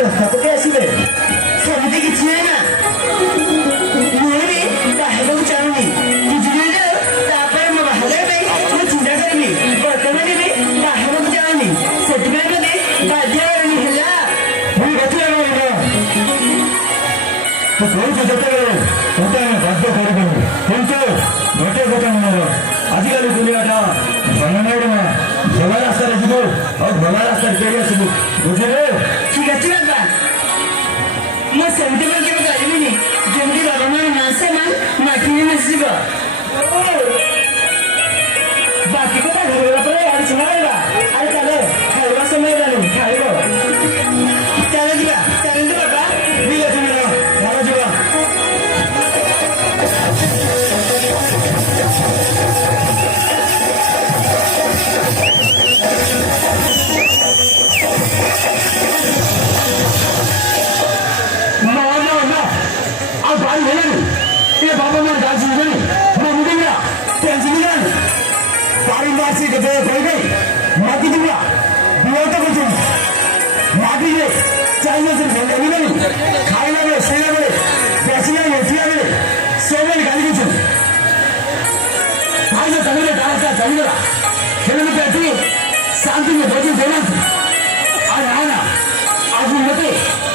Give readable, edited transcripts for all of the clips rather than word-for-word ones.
ପ୍ରସ୍ତାବ କେ ଆସିବେ ସେମିତି କିଛି ନାହିଁ ନା ମୁଁ ବି ବାହା ହେବାକୁ ଚାହୁଁନି କିଛି ଦିନ ଯାଉ ତାପରେ ମୋ ବାହାଘର ପାଇଁ ମୁଁ ଚିନ୍ତା କରିବି ବର୍ତ୍ତମାନ ବି ବାହା ହେବାକୁ ଚାହୁଁନି ସେଥିପାଇଁ ମୋତେ ବାଧ୍ୟ କରିନି ହେଲା ମୁଁ ଗତି ତୁ କହୁଛୁ ଯେତେବେଳେ ତୋତେ ଆମେ ବାଧ୍ୟ କରିବୁନି କିନ୍ତୁ ଗୋଟିଏ କଥା ମନେ ରଖ ଆଜିକାଲି ଦୁନିଆଟା ଭଲ ନାହିଁ ନା ଭଲ ରାସ୍ତାରେ ଯିବୁ ଆଉ ଭଲ ରାସ୍ତାରେ ଫେରି ଆସିବୁ ବୁଝିଲେ ଠିକ ଅଛି ବାବା ମୁଁ ସେମିତି କେବେ କରିବିନି ଯେମିତି ବାବା ମା ମାସେ ମାନ ମାଟିରେ ମିଶିବ ବାକି କଥା ଘରଗଲା ପରେ ଆଲୋଚନା କରିବା ଆରେ ଚାଲ ଖାଇବା ସମୟ ହେଲାଣି ଖାଇବ ଚାଲ ଯିବା ଚାଲନ୍ତୁ ବାବା ଠିକ ଅଛି ଚାଲ ଯିବା ଆଉ ବାଇ ହେଲାନି ଏ ବାବା ମୋର ଗାଁ ଶୁଣିବେନି ମୋ ମୁଣ୍ଡିଆ ଟେନସନ ହେଲାନି ପାଣି ମାସି କେତେ କହିବେ ମାଟି ଦିବା ବିହତ କରୁଛନ୍ତି ମାଟିରେ ଚାହିଦା ସେ ଭଲ ଲାଗିଲାନି ଖାଇଲା ବେଳେ ଶୋଇଲା ବେଳେ ବସିଲା ବେଳେ ଉଠିଲା ବେଳେ ସବୁବେଳେ ଗାଳି କରୁଛନ୍ତି ଭାଇ ଚାଲିଲେ ଡାଟା ଚାଲିଗଲା ସେମାନେ ଏଠି ଶାନ୍ତିରେ ବସି ଦେଉନାହାନ୍ତି ଆଉ ନା ଆଜି ମତେ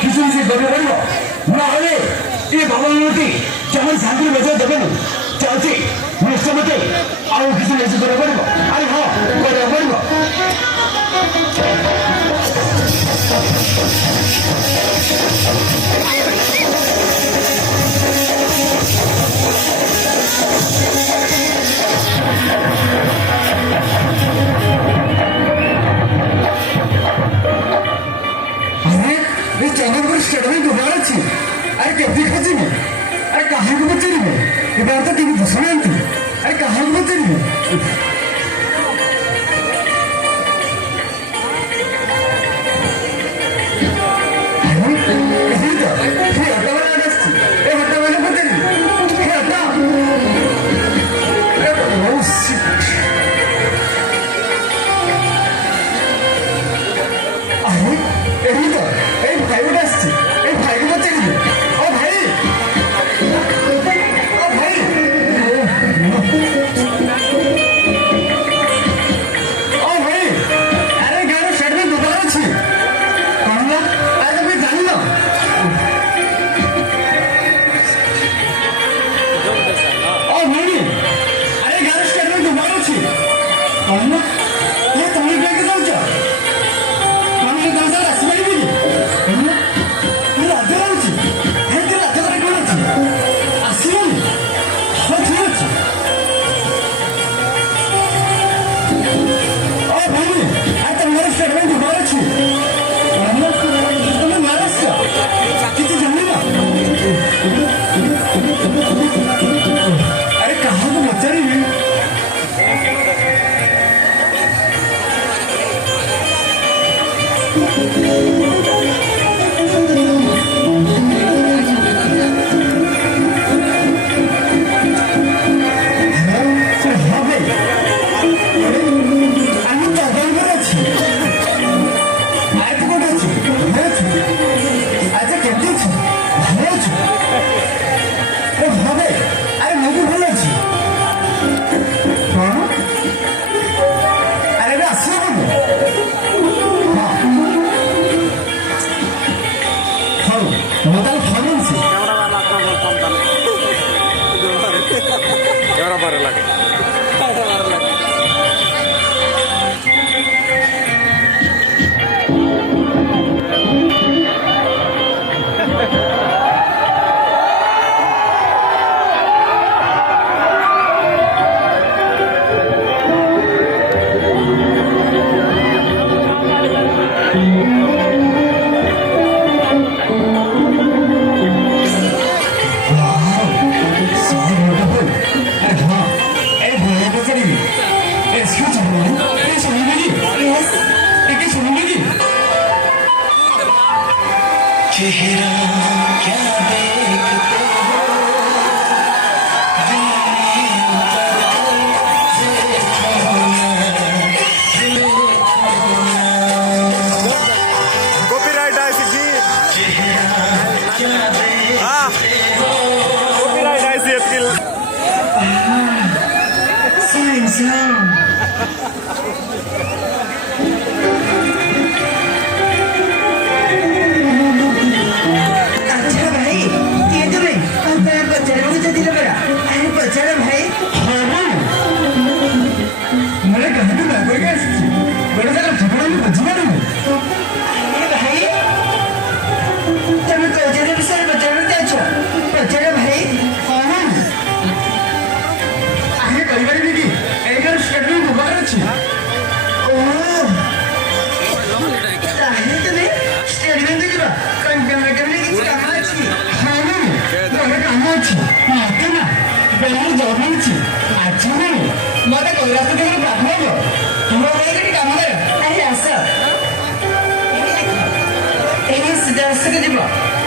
କିଛି କିଛି କରିବାକୁ ପଡ଼ିବ ନହେଲେ ଏ ଭଗବାନଟି ଜମା ଶାନ୍ତିରେ ବଜାୟ ଦେବେନି ଚାହୁଁଛି ନିଶ୍ଚୟ ମତେ ଆଉ କିଛି ନିଶ୍ଚୟ କରିବାକୁ ପଡ଼ିବ ଆରେ ହଁ କରିବାକୁ ପଡ଼ିବ चंद्रपुर स्टेडियम दुबार अच्छी अरे कभी खची में अरे कहाँ को बच्चे नहीं इधर तो टीवी घुसना नहीं अरे कहाँ को बच्चे नहीं चेहरा क्या देखते कॉपीराइट आहे की ଆରେ କାହିଁକି ବାଗେଇକି ଆସିଛି ଗୋଟେ ଜାଗା ଠିକଣା ମୁଁ ବୁଝିପାରୁନି अरे भाई तुम्हें कल्चर विषय बचाना चाहो बचाना भाई ଆରେ କହିପାରିବି କି ଏଇଟାର ଷ୍ଟେଟମେଣ୍ଟ ହେବାର ଅଛି ओह ताहे तुम्हें स्टेडियम के जब कंटेम्परेचर में किसी काम अच्छी ହଁ ନାଇଁ ଗୋଟେ କାମ ଅଛି ମତେ ନା ବେଳରୁ ଜରୁରୀ ଅଛି ନାଇଁ ମତେ କୈଳାସ ଦେହରେ ବାଧବ तुम भाई कटी काम कर अरे आसा एही सीधा रास्ता के जब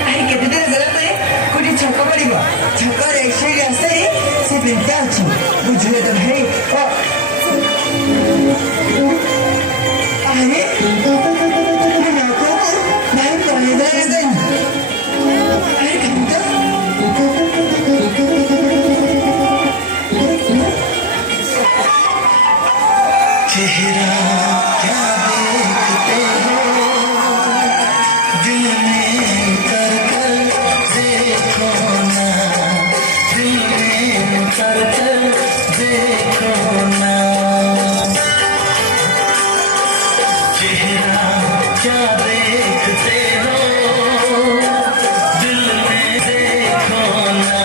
अरे केते दिन गला पे कोटी छक पड़िबो छक रेसे रास्ता रे से बिंता अछि बुझिए तो भाई ओ अरे ना को भाई कोने दे गई अरे घंटा चेहरा क्या देखते हो दिल में कर कर देखो ना दिल में कर कर देखो ना चेहरा क्या देखते हो दिल में देखो ना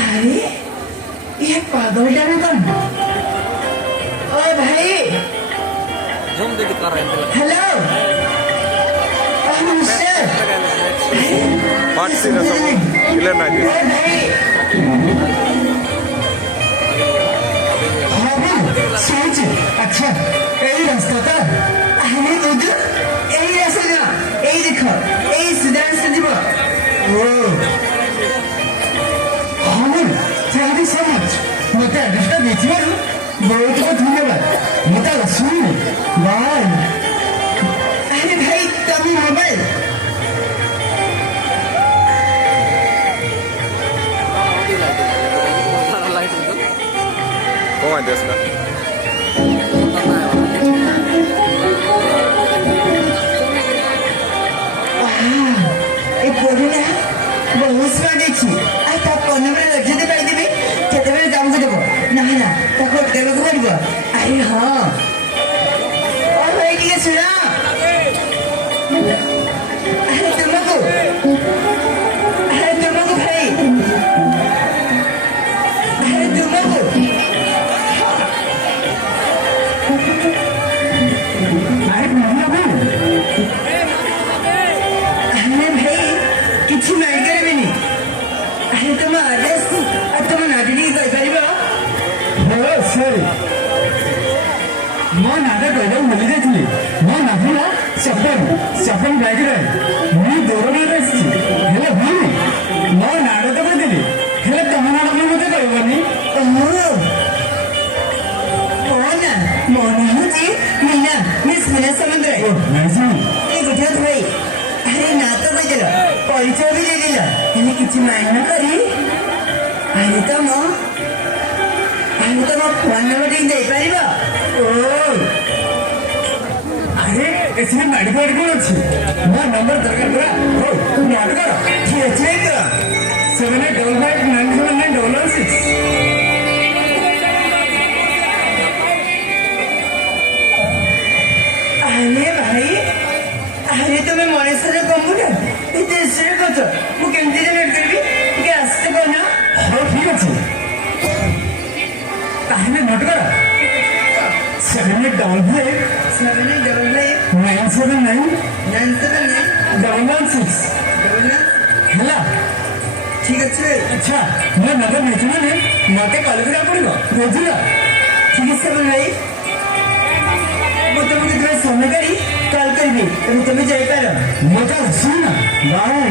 अरे ये पागल डाले कौन ओए भाई hello mister Part serious of killer night. ओए भाई ହଁ ବା ଶୁଣୁଛି ଆଚ୍ଛା ଏଇ ରାସ୍ତାଟା अरे बुद्धू यही रास्ता जा यही देखो यही सीधा रास्ता जीव ଓ ହଁ ବା ଥ୍ୟାଙ୍କ ୟୁ ସୋ ମଚ୍ ମୋତେ ଆଡ୍ରେସଟା ଦେଇଥିବାରୁ ବହୁତ ବହୁତ ଧନ୍ୟବାଦ ମୁଁ ତାହେଲେ ଶୁଣିଲି ବାଏ अरे भाई तब मोबाइल Kung ano ka? ये पुरुना बहुत स्वाद अच्छी आ ता कोन में लज्जा दे पाई देबे केते बेले जाम देबो ना ना ता कोट देबे को पड़बो अरे हां ओ भाई ठीक है सुना अरे तुमको भाई अरे तुमको ଆରେ କହିଲା ବା अरे भाई किसी माइंड करेबेनी अरे तुम आदेश तुम नाटडी कहि परिबो ହଁ ସରି ମୋ ନାଁଟା କହିବାକୁ ଭୁଲି ଯାଇଥିଲି ମୋ ନାଁ ହେଲା ସପନ ବାଇକରେ ମୁଁ ଦୌଡ଼ରେ ଆସିଛି ହେଲେ ଭୁଲି ମୋ ନାଁଟା ତ କହିଦେଲି ହେଲେ ତମ ନାଁଟା ମୁଁ ମୋତେ କହିବନି मोना जी मीना मिस मीना समुद्र ଓ ନାଇଁ ये गुजरात भाई अरे ना तो बजल परिचय भी दे दिला यानी किसी माइंड ना करी अरे तो मो फोन नंबर ठीक दे परिबो ଓ ଆରେ ଏଥିରେ ମାଡ଼ିଫାଡ଼ି କ'ଣ ଅଛି ମୋ ନମ୍ବର ଦରକାର ପରା ହଉ ନୋଟ୍ କର ଠିକ୍ ଅଛି 7855979966 अरे भाई अरे तुम्हें मनीष कंप्यूटर इतने से कत मु केमती जनरेट करबी के आस्ते कोना ହଉ ଠିକ୍ ଅଛି ତାହେଲେ ନୋଟ୍ କର 7855 979 116 ହେଲା ठीक अच्छे ଆଚ୍ଛା ମୋ ନମ୍ବର ନେଇଛୁ ମାନେ ମୋତେ କଲ୍ କରିବାକୁ ପଡ଼ିବ ବୁଝିଲ ठीक है सब भाई ମୁଁ ତୁମକୁ ଯେତେବେଳେ ସମୟ କରି କଲ୍ କରିବି ତେଣୁ ତୁମେ ଯାଇପାର ମୋ ତ ଶୁଣ ବାଏ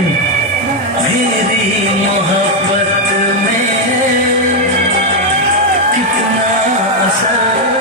मेरी मोहब्बत में कितना असर